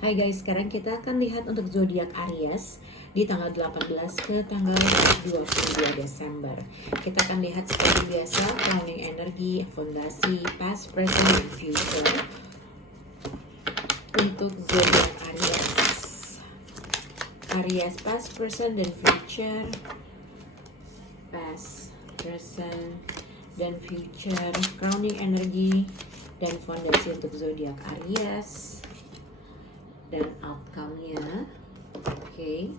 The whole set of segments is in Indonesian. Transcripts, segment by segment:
Hai guys, sekarang kita akan lihat untuk zodiak Aries di tanggal 18 ke tanggal 22 Desember. Kita akan lihat seperti biasa, planning energi, fondasi, past, present, dan future untuk zodiak Aries. Aries past, present, dan future. Past, present, dan future. Crowning energi dan fondasi untuk zodiak Aries. Dan outcome-nya. Oke.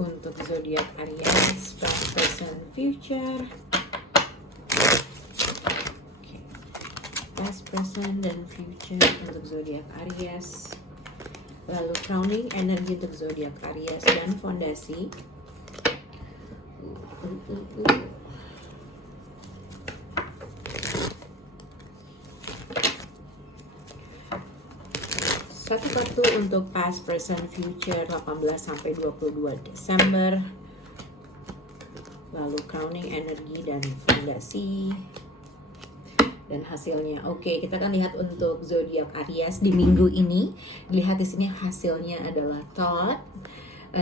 Untuk zodiak Aries, past, present, future. Okay. Past, present, dan future untuk zodiak Aries. Lalu crowning energi untuk zodiak Aries dan fondasi. Satu kartu untuk past, present, future 18 sampai 22 Desember. Lalu crowning energi dan fondasi. Dan hasilnya. Oke, kita akan lihat untuk zodiak Aries di minggu ini. Lihat di sini hasilnya adalah Thought,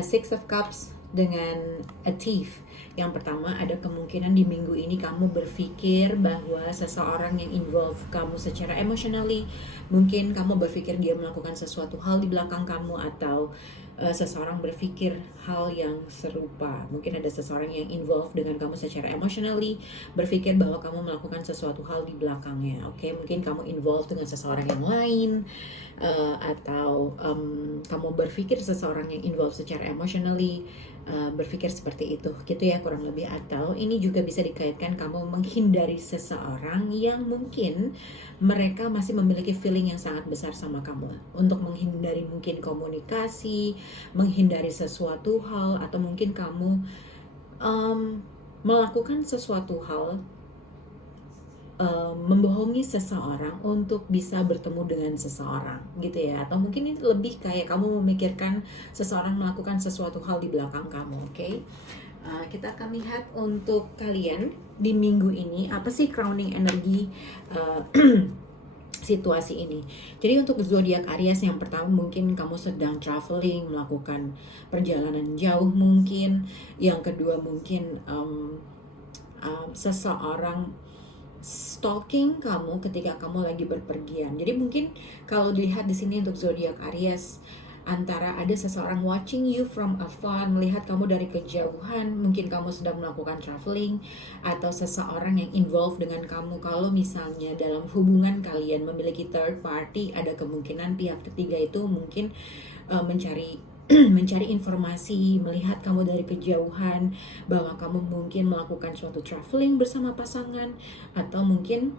Six of Cups dengan a Thief. Yang pertama, ada kemungkinan di minggu ini kamu berpikir bahwa seseorang yang involve kamu secara emotionally, mungkin kamu berpikir dia melakukan sesuatu hal di belakang kamu, atau seseorang berpikir hal yang serupa. Mungkin ada seseorang yang involve dengan kamu secara emotionally, berpikir bahwa kamu melakukan sesuatu hal di belakangnya. Oke, mungkin kamu involve dengan seseorang yang lain, atau kamu berpikir seseorang yang involve secara emotionally, berpikir seperti itu, gitu ya kurang lebih. Atau ini juga bisa dikaitkan kamu menghindari seseorang yang mungkin mereka masih memiliki feeling yang sangat besar sama kamu, untuk menghindari mungkin komunikasi, menghindari sesuatu hal, atau mungkin kamu melakukan sesuatu hal, membohongi seseorang untuk bisa bertemu dengan seseorang, gitu ya. Atau mungkin ini lebih kayak kamu memikirkan seseorang melakukan sesuatu hal di belakang kamu. Oke. Kita akan lihat untuk kalian di minggu ini apa sih crowning energi situasi ini. Jadi untuk zodiak Aries, yang pertama mungkin kamu sedang traveling, melakukan perjalanan jauh mungkin. Yang kedua mungkin seseorang stalking kamu ketika kamu lagi berpergian. Jadi mungkin kalau dilihat di sini untuk zodiak Aries, antara ada seseorang watching you from afar, melihat kamu dari kejauhan, mungkin kamu sedang melakukan traveling, atau seseorang yang involved dengan kamu. Kalau misalnya dalam hubungan kalian memiliki third party, ada kemungkinan pihak ketiga itu mungkin mencari informasi, melihat kamu dari kejauhan, bahwa kamu mungkin melakukan suatu traveling bersama pasangan, atau mungkin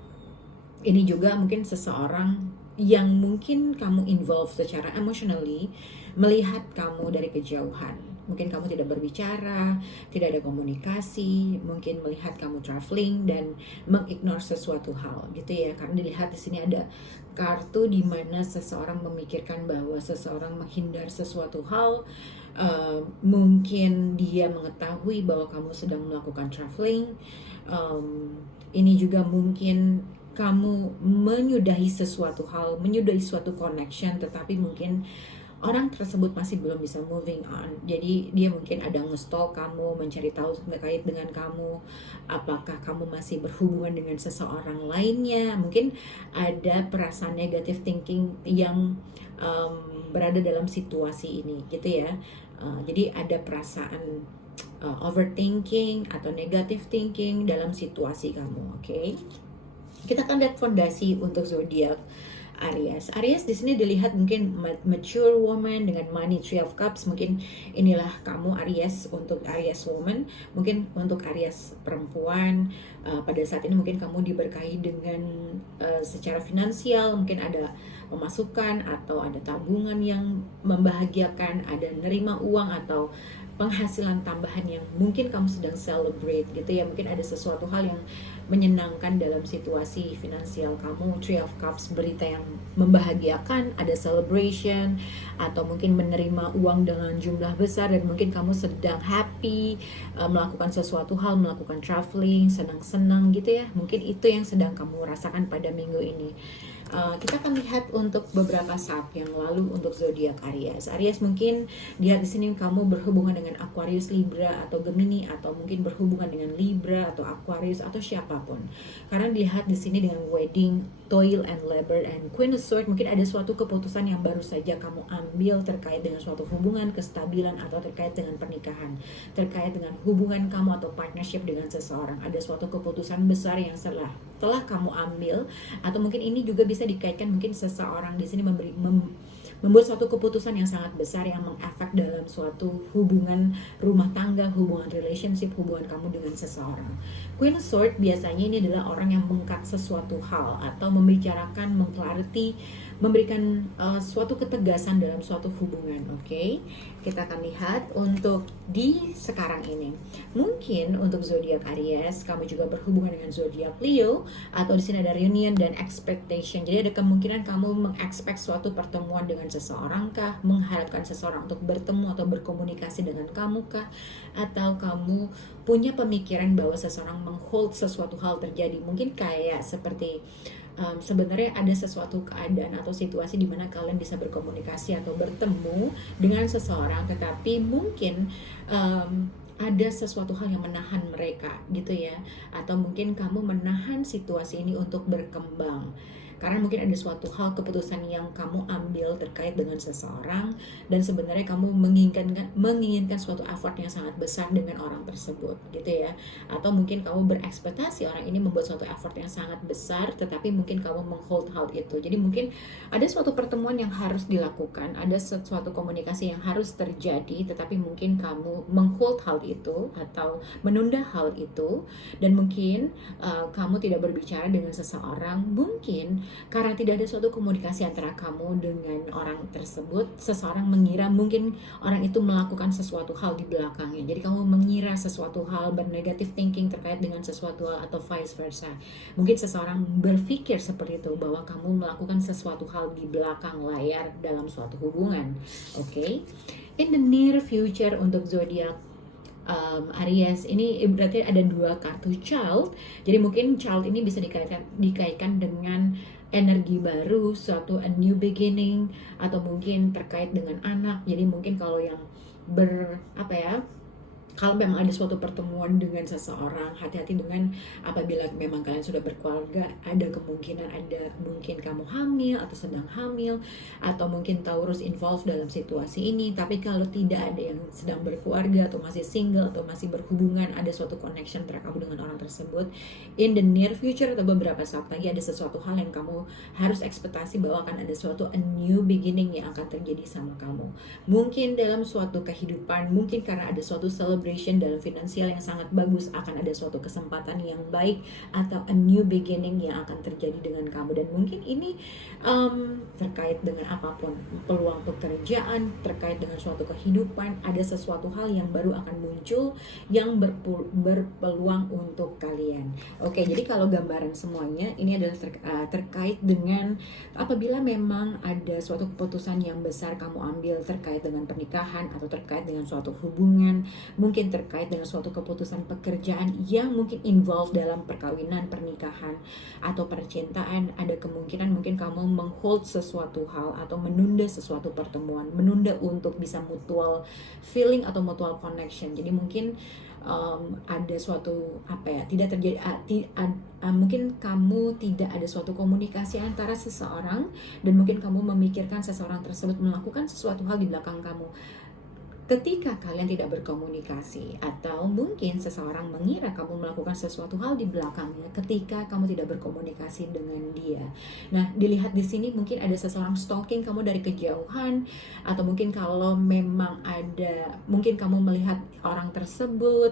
ini juga mungkin seseorang yang mungkin kamu involve secara emotionally, melihat kamu dari kejauhan. Mungkin kamu tidak berbicara, tidak ada komunikasi, mungkin melihat kamu traveling dan mengignore sesuatu hal, gitu ya. Karena dilihat di sini ada kartu di mana seseorang memikirkan bahwa seseorang menghindar sesuatu hal. Mungkin dia mengetahui bahwa kamu sedang melakukan traveling. Ini juga mungkin kamu menyudahi sesuatu hal, menyudahi suatu connection, tetapi mungkin orang tersebut masih belum bisa moving on. Jadi dia mungkin ada nge-stalk kamu, mencari tahu terkait dengan kamu, apakah kamu masih berhubungan dengan seseorang lainnya. Mungkin ada perasaan negative thinking yang berada dalam situasi ini, gitu ya. Jadi ada perasaan overthinking atau negative thinking dalam situasi kamu. Oke. Kita akan lihat fondasi untuk zodiak Aries. Aries di sini dilihat mungkin mature woman dengan money, Three of Cups. Mungkin inilah kamu Aries, untuk Aries woman. Mungkin untuk Aries perempuan, pada saat ini mungkin kamu diberkahi dengan secara finansial, mungkin ada pemasukan atau ada tabungan yang membahagiakan, ada nerima uang atau penghasilan tambahan yang mungkin kamu sedang celebrate, gitu ya. Mungkin ada sesuatu hal yang menyenangkan dalam situasi finansial kamu. Three of Cups, berita yang membahagiakan, ada celebration, atau mungkin menerima uang dengan jumlah besar dan mungkin kamu sedang happy, melakukan sesuatu hal, melakukan traveling, senang-senang gitu ya. Mungkin itu yang sedang kamu rasakan pada minggu ini. Kita akan lihat untuk beberapa saat yang lalu untuk zodiak Aries. Aries, mungkin lihat di sini kamu berhubungan dengan Aquarius, Libra atau Gemini, atau mungkin berhubungan dengan Libra atau Aquarius atau siapapun. Karena dilihat di sini dengan wedding, toil and labor, and Queen of Swords, mungkin ada suatu keputusan yang baru saja kamu ambil terkait dengan suatu hubungan, kestabilan, atau terkait dengan pernikahan, terkait dengan hubungan kamu atau partnership dengan seseorang. Ada suatu keputusan besar yang telah kamu ambil, atau mungkin ini juga bisa dikaitkan mungkin seseorang di sini membuat suatu keputusan yang sangat besar yang mengefek dalam suatu hubungan rumah tangga, hubungan relationship, hubungan kamu dengan seseorang. Queen of Swords biasanya ini adalah orang yang mengkat sesuatu hal atau membicarakan, mengklariti, memberikan suatu ketegasan dalam suatu hubungan. Oke, kita akan lihat untuk di sekarang ini. Mungkin untuk zodiak Aries, kamu juga berhubungan dengan zodiak Leo, atau di sini ada reunion dan expectation. Jadi ada kemungkinan kamu mengexpect suatu pertemuan dengan seseorang kah, mengharapkan seseorang untuk bertemu atau berkomunikasi dengan kamu kah, atau kamu punya pemikiran bahwa seseorang menghold sesuatu hal terjadi. Mungkin kayak seperti sebenarnya ada sesuatu keadaan atau situasi di mana kalian bisa berkomunikasi atau bertemu dengan seseorang, tetapi mungkin ada sesuatu hal yang menahan mereka gitu ya, atau mungkin kamu menahan situasi ini untuk berkembang. Karena mungkin ada suatu hal, keputusan yang kamu ambil terkait dengan seseorang, dan sebenarnya kamu menginginkan suatu effort yang sangat besar dengan orang tersebut gitu ya. Atau mungkin kamu berekspektasi orang ini membuat suatu effort yang sangat besar, tetapi mungkin kamu menghold hal itu. Jadi mungkin ada suatu pertemuan yang harus dilakukan, ada suatu komunikasi yang harus terjadi, tetapi mungkin kamu menghold hal itu atau menunda hal itu, dan mungkin kamu tidak berbicara dengan seseorang, mungkin karena tidak ada suatu komunikasi antara kamu dengan orang tersebut. Seseorang mengira mungkin orang itu melakukan sesuatu hal di belakangnya. Jadi kamu mengira sesuatu hal, bernegatif thinking terkait dengan sesuatu hal, atau vice versa. Mungkin seseorang berpikir seperti itu, bahwa kamu melakukan sesuatu hal di belakang layar dalam suatu hubungan. Oke. In the near future untuk zodiak Aries ini berarti ada dua kartu child. Jadi mungkin child ini bisa dikaitkan dengan energi baru, suatu a new beginning, atau mungkin terkait dengan anak. Jadi mungkin kalau yang kalau memang ada suatu pertemuan dengan seseorang, hati-hati dengan apabila memang kalian sudah berkeluarga, ada kemungkinan mungkin kamu hamil atau sedang hamil, atau mungkin Taurus involved dalam situasi ini. Tapi kalau tidak ada yang sedang berkeluarga atau masih single atau masih berhubungan, ada suatu connection antara kamu dengan orang tersebut, in the near future atau beberapa saat lagi ada sesuatu hal yang kamu harus ekspektasi bahwa akan ada suatu a new beginning yang akan terjadi sama kamu. Mungkin dalam suatu kehidupan, mungkin karena ada suatu celebration dalam finansial yang sangat bagus, akan ada suatu kesempatan yang baik atau a new beginning yang akan terjadi dengan kamu. Dan mungkin ini terkait dengan apapun, peluang pekerjaan, terkait dengan suatu kehidupan, ada sesuatu hal yang baru akan muncul yang berpeluang untuk kalian. Oke, jadi kalau gambaran semuanya ini adalah terkait dengan apabila memang ada suatu keputusan yang besar kamu ambil terkait dengan pernikahan atau terkait dengan suatu hubungan, mungkin terkait dengan suatu keputusan pekerjaan yang mungkin involved dalam perkawinan, pernikahan, atau percintaan. Ada kemungkinan mungkin kamu menghold sesuatu hal atau menunda sesuatu pertemuan, menunda untuk bisa mutual feeling atau mutual connection. Jadi mungkin ada suatu tidak terjadi, mungkin kamu tidak ada suatu komunikasi antara seseorang, dan mungkin kamu memikirkan seseorang tersebut melakukan sesuatu hal di belakang kamu. Ketika kalian tidak berkomunikasi, atau mungkin seseorang mengira kamu melakukan sesuatu hal di belakangnya ketika kamu tidak berkomunikasi dengan dia. Nah, dilihat di sini mungkin ada seseorang stalking kamu dari kejauhan, atau mungkin kalau memang ada, mungkin kamu melihat orang tersebut tersebut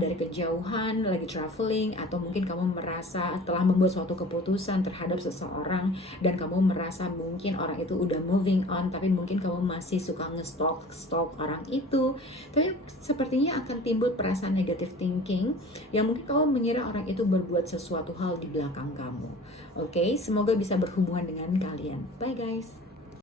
dari kejauhan, lagi traveling, atau mungkin kamu merasa telah membuat suatu keputusan terhadap seseorang dan kamu merasa mungkin orang itu udah moving on, tapi mungkin kamu masih suka nge-stalk orang itu. Tapi sepertinya akan timbul perasaan negative thinking yang mungkin kamu mengira orang itu berbuat sesuatu hal di belakang kamu. Oke, semoga bisa berhubungan dengan kalian. Bye guys.